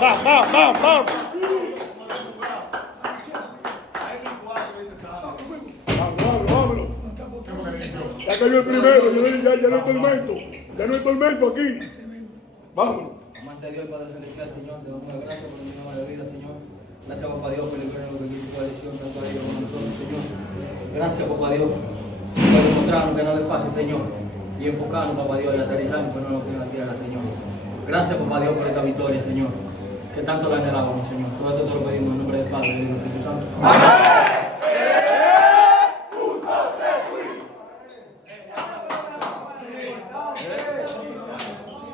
Vamos. Vámonos. Ya cayó el primero, ya no hay tormento. Ya no hay tormento aquí. Vámonos. Amante Dios, Padre Celestial, Señor, te damos las gracias por mi nueva vida, Señor. Gracias, papá Dios, por librarnos de cualquier tipo de lesión, tanto a ellos como a nosotros, Señor. Gracias, papá Dios, por demostrarnos que nada es fácil, Señor. Y enfocarnos, papá Dios, y aterrizarnos, que no nos pudimos tirar, Señor. Gracias, papá Dios, por esta victoria, Señor. Que tanto la anhelábamos, Señor. Todo esto te lo pedimos en nombre del Padre y del Espíritu Santo. ¡Amén!